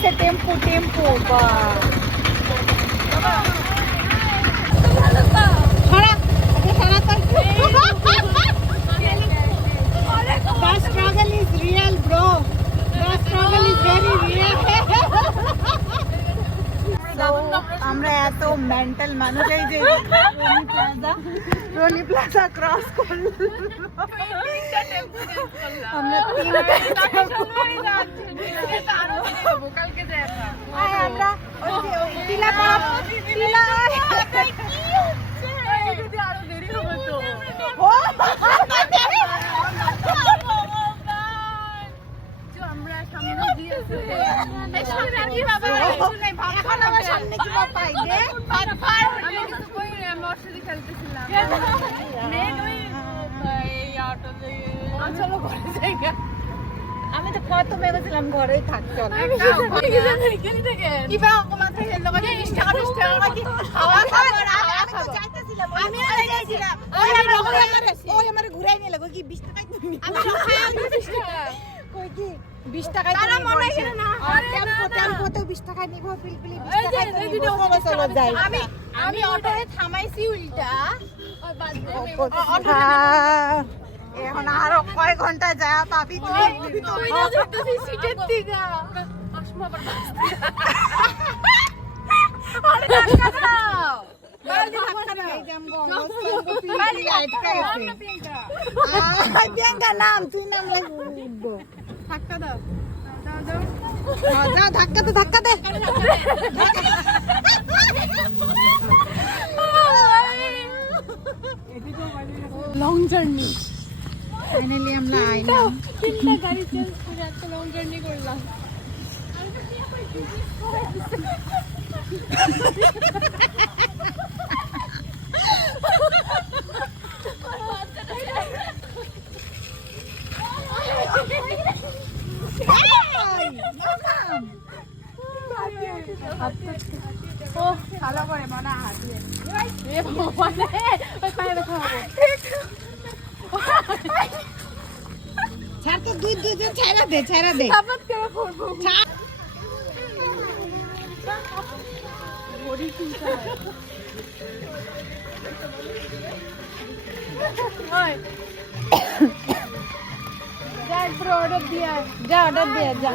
হয়েছে tempo tempo বা The struggle is real, bro. The struggle is very real. আমরা এত মেন্টাল মানুষ এই যে রনি প্লাজা ক্রস করলাম আমরা আমরা টিলা টিলা আরো দেরি হবে তো আমি তো কত ভেবেছিলাম ঘরেই থাকতে ঘুরাই নিয়ে লাগো কি 20 টাকায় তুমি 20 টাকায় টেম্পোতেও 20 টাকায় নিব পিলপিলি 20 টাকায় যাই আমি অটোতে থামাইছি উল্টা এখন আরো কয় ঘন্টা যায় পাবি তুই সিটের থেকে আসমা আবার প্রিয়াঙ্কা নাম তুই নাম লাগবো ধাক্কা দাও ধাক্কা দে ধাক্কা দে লং জার্নি ফাইনালি আমরা আইলাম তিনটা গাড়ি চেঞ্জ করে একটা লং জার্নি করলাম ও ভালো করে মনে হাতিয়ে এ মানে ওই পায়ে ব্যথা হবে ছাড় তো দুই ছাড়া দে সাবাত করে করব বডি চিন্তা ওই যা ব্রো অর্ডার দিয়া যা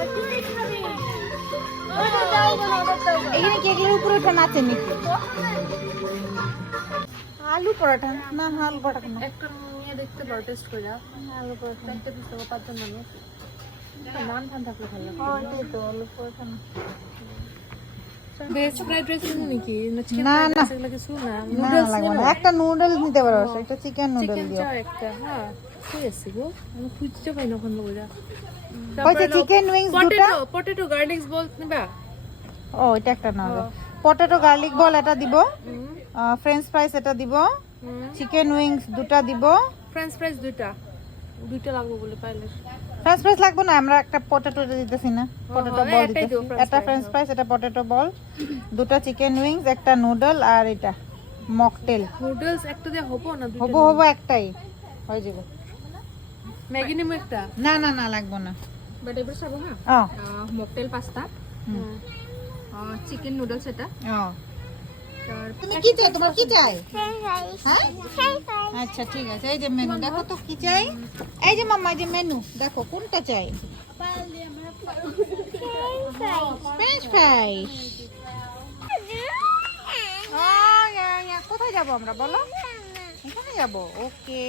এখানে কেকের উপরে ওঠা নাচে নাকি আলু পরোটা না আলু পরোটা না একটা নিয়ে দেখতে পারো টেস্ট করে আলু পরোটা একটা দিতে হবে 5 জন মানুষ নান খান থাকলে ভালো লাগে ওইটাই তো আলু পরোটা না ভেজ ফ্রাইড রাইস নাকি না এগুলো কিছু না নুডলস লাগবে না একটা নুডলস নিতে পারো একটা চিকেন নুডল দিও চিকেন একটা হ্যাঁ ঠিক আছে গো আমি খুঁজতে পাই না ওখানে বইরা তারপরে চিকেন উইংস দুটো পটেটো গার্লিক বল নিবা ও এটা একটা না পটেটো গার্লিক বল এটা দিব ফ্রেঞ্চ ফ্রাইস এটা দিব চিকেন উইংস দুটো দিব ফ্রেঞ্চ ফ্রাইস দুইটা লাগবে বলে পাইলে ফ্রেঞ্চ ফ্রাইস লাগবে না আমরা একটা পটেটো দিতেছি না পটেটো বল দিতেছি এটা ফ্রেঞ্চ ফ্রাইস এটা পটেটো বল দুটো চিকেন উইংস একটা নুডল আর এটা মকটেল নুডলস একটা দিয়ে হবে না দুটো হবে একটাই হয়ে যাবে ম্যাগি নিমু একটা না লাগবে না বাট এবার সব হ্যাঁ মকটেল পাস্তা চিকেন নুডলস এটা তুমি কি চাই তোমার কি চাই হ্যাঁ আচ্ছা ঠিক আছে এই যে মেনু দেখো তো কি চাই এই যে মাম্মা এই যে মেনু দেখো কোনটা চাই ফ্রেঞ্চ ফ্রাইস কোথায় যাবো আমরা বলো এখানে যাবো ওকে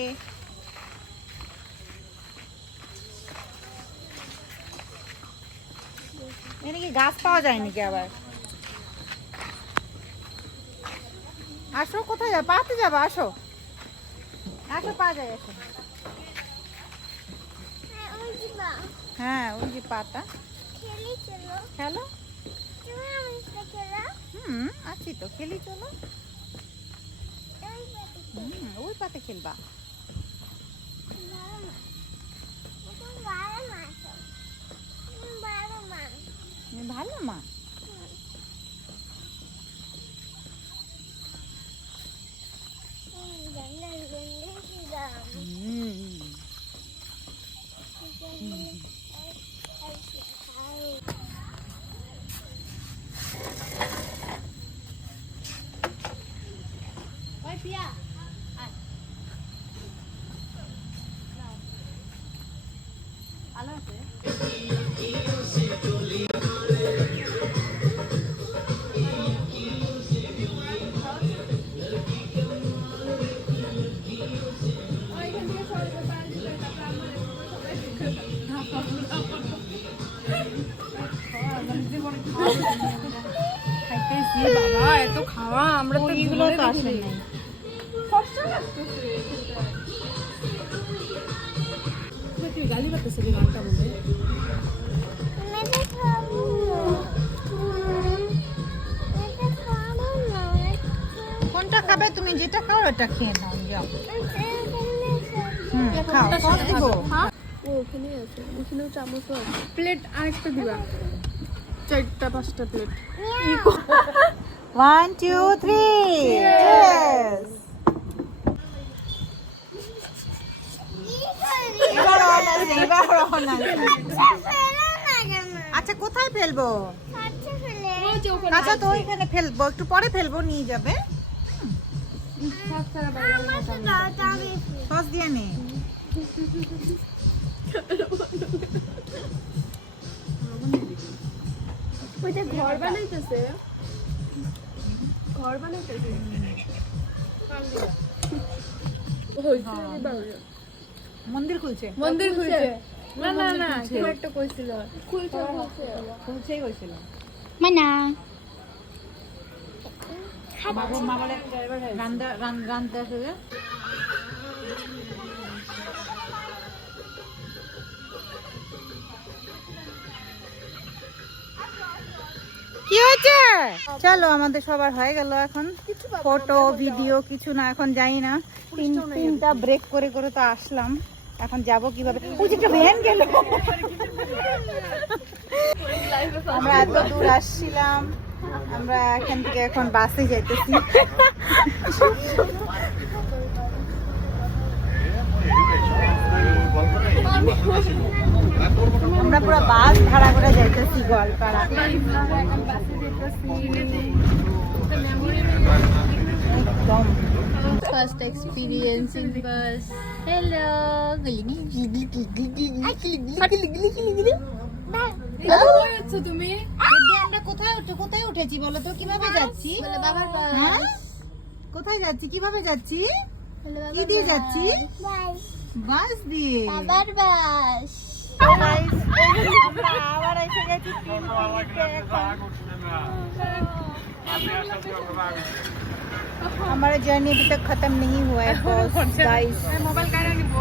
এখানে কি গাছ পাওয়া যায় নাকি আবার আসো কোথায় যাবো পাতে যাবো আসো পাওয়া যায় আসো হ্যাঁ ওই যে পাতা খেলো আছি তো খেলি চলো ওই পাতে খেলবা ভালো মা বাবা এত খাওয়া আমরা তো ওইগুলো তো আসে নাই। তুই গালি পাচ্ছিস এই গানটা বলে কোনটা খাবে তুমি? যেটা খাও ওটা খেয়ে নাও, যাও। খাও, সস দিব। প্লেট আরেকটা দিবা 4টা 5টা প্লেট 1 2 3 Cheers! এবার on আছে। আচ্ছা কোথায় ফেলবো? আচ্ছা তো ওইখানে ফেলবো, একটু পরে ফেলবো, নিয়ে যাবে। সস দিয়ে নে। ঘর বানাইতেছে মন্দির খুলছে। মন্দির খুলছে না না না কেউ একটা কইছিল খুলছেই হয়েছিল। Mana? বাবু মা বলে রান্না আসবে। কি হয়েছে? চলো আমাদের সবার হয়ে গেল এখন ফটো ভিডিও কিছু না, এখন যাই না। তিনটা ব্রেক করে করে তো আসলাম, এখন যাব কিভাবে? ওই যে একটা ভ্যান গেল। আমরা এত দূর আসছিলাম, আমরা এখান থেকে এখন বাসে যাইতেছি। আমরা পুরো বাস ভাড়া করে যাইতেছি গোয়ালপাড়া। একদম First experience in bus. Hello. তুমি দিদি, আমরা কোথায় উঠেছি বলো তো? কিভাবে যাচ্ছি? বলে বাবার হ্যাঁ? বাস। কোথায় যাচ্ছি? কিভাবে যাচ্ছি? বলে কি বাবার দিয়ে বাস। যাচ্ছি? বাস দিয়ে। বাবার বাস। আমরা আবার এসে গেছি हमारा जर्नी अभी तक खत्म नहीं हुआ है गाइस। মোবাইল কারা নিব